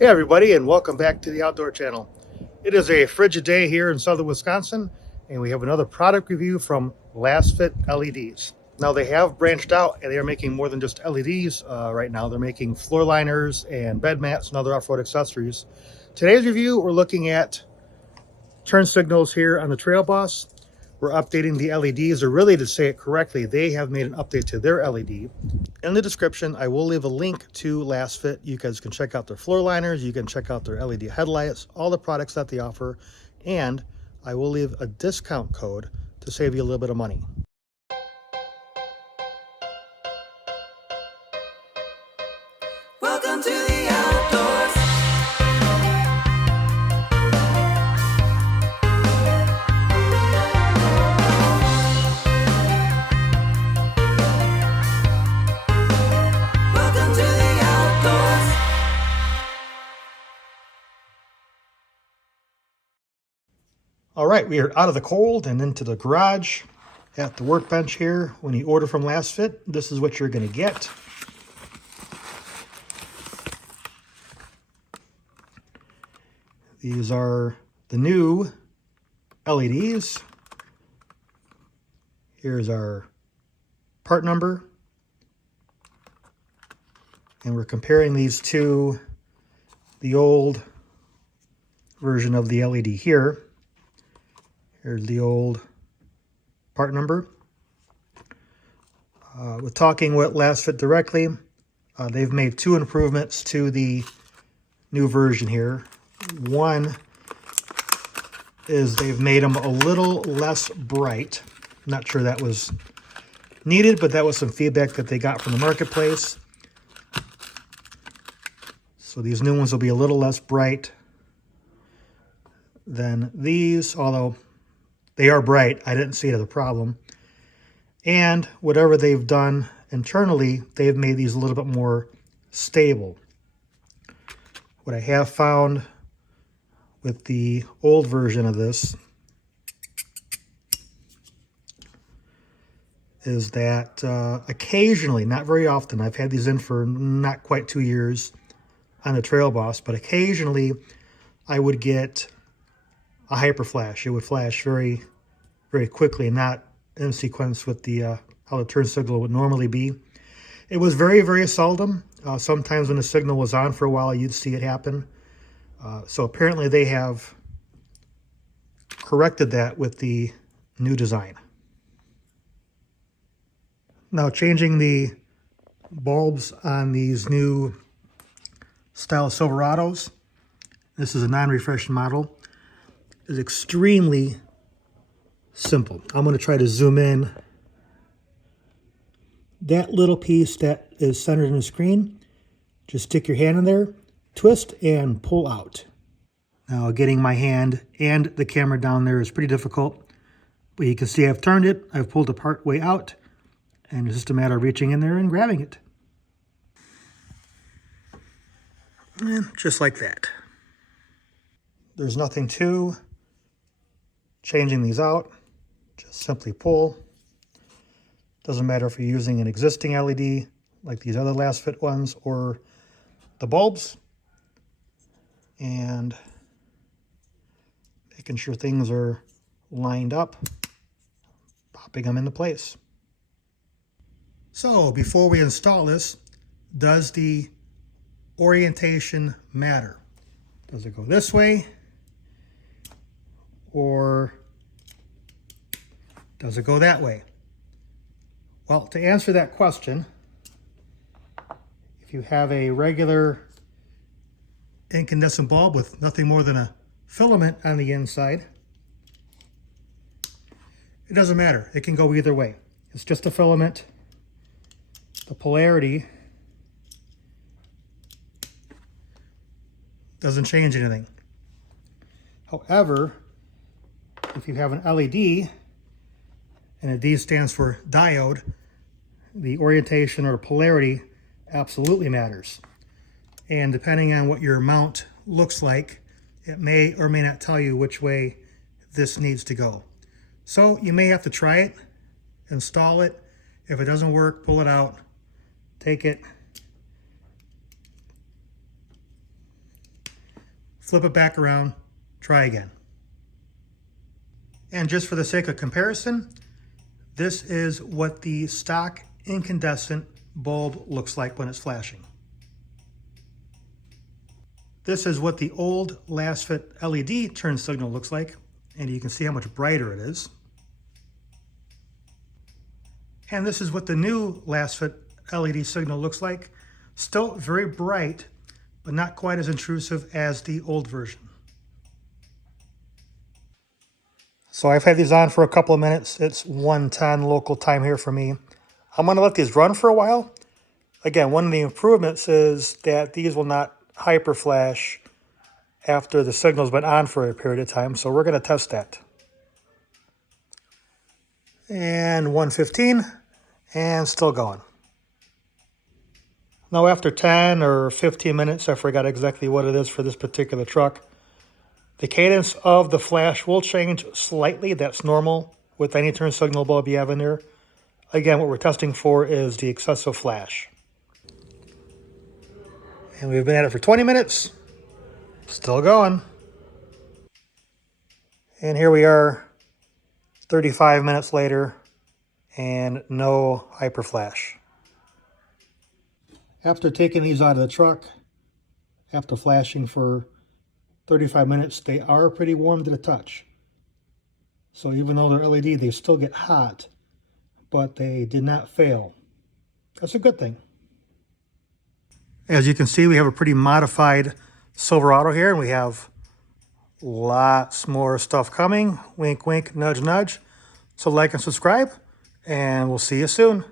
Hey everybody, and welcome back to the Outdoor Channel. It is a frigid day here in southern Wisconsin, and we have another product review from Lasfit LEDs. Now they have branched out and they are making more than just LEDs right now. They're making floor liners and bed mats and other off-road accessories. Today's review, we're looking at turn signals here on the Trail Boss. We're updating the LEDs, or really to say it correctly, they have made an update to their LED. In the description, I will leave a link to Lasfit. You guys can check out their floor liners, you can check out their LED headlights, all the products that they offer, and I will leave a discount code to save you a little bit of money. Welcome to the outdoors. Welcome to the outdoors. All right, we are out of the cold and into the garage at the workbench here. When you order from Lasfit, this is what you're going to get. These are the new LEDs. Here's our part number. And we're comparing these to the old version of the LED here. Here's the old part number. With talking with Lasfit directly, they've made two improvements to the new version here. One is they've made them a little less bright. I'm not sure that was needed, but that was some feedback that they got from the marketplace. So these new ones will be a little less bright than these, although they are bright. I didn't see it as a problem. And whatever they've done internally, they've made these a little bit more stable. What I have found with the old version of this is that occasionally, not very often, I've had these in for not quite 2 years on the Trail Boss, but occasionally I would get a hyper flash. It would flash very, very quickly, not in sequence with the how the turn signal would normally be. It was very, very seldom. Sometimes when the signal was on for a while, you'd see it happen. So apparently they have corrected that with the new design. Now changing the bulbs on these new style Silverados, this is a non-refreshed model, is extremely simple. I'm going to try to zoom in. That little piece that is centered in the screen, just stick your hand in there, twist and pull out. Now getting my hand and the camera down there is pretty difficult, but you can see I've turned it, I've pulled it part way out, and it's just a matter of reaching in there and grabbing it. And just like that. There's nothing to changing these out, just simply pull. Doesn't matter if you're using an existing LED like these other Lasfit ones or the bulbs. And making sure things are lined up, popping them into place. So before we install this, does the orientation matter? Does it go this way or does it go that way? Well, to answer that question, if you have a regular incandescent bulb with nothing more than a filament on the inside, it doesn't matter. It can go either way. It's just a filament. The polarity doesn't change anything. However, if you have an LED, and a D stands for diode, the orientation or polarity absolutely matters. And depending on what your mount looks like, it may or may not tell you which way this needs to go. So you may have to try it, install it. If it doesn't work, pull it out, take it, flip it back around, try again. And just for the sake of comparison, this is what the stock incandescent bulb looks like when it's flashing. This is what the old Lasfit LED turn signal looks like, and you can see how much brighter it is. And this is what the new Lasfit LED signal looks like. Still very bright, but not quite as intrusive as the old version. So I've had these on for a couple of minutes. It's 1:10 local time here for me. I'm going to let these run for a while. Again, one of the improvements is that these will not hyper flash after the signal's been on for a period of time. So we're going to test that. And 1:15, and still going. Now after 10 or 15 minutes, I forgot exactly what it is for this particular truck, the cadence of the flash will change slightly. That's normal with any turn signal bulb you have in there. Again, what we're testing for is the excessive flash. And we've been at it for 20 minutes. Still going. And here we are 35 minutes later and no hyper flash. After taking these out of the truck, after flashing for 35 minutes, they are pretty warm to the touch. So even though they're LED, they still get hot, but they did not fail. That's a good thing. As you can see, we have a pretty modified Silverado here, and we have lots more stuff coming. Wink, wink, nudge, nudge. So like and subscribe, and we'll see you soon.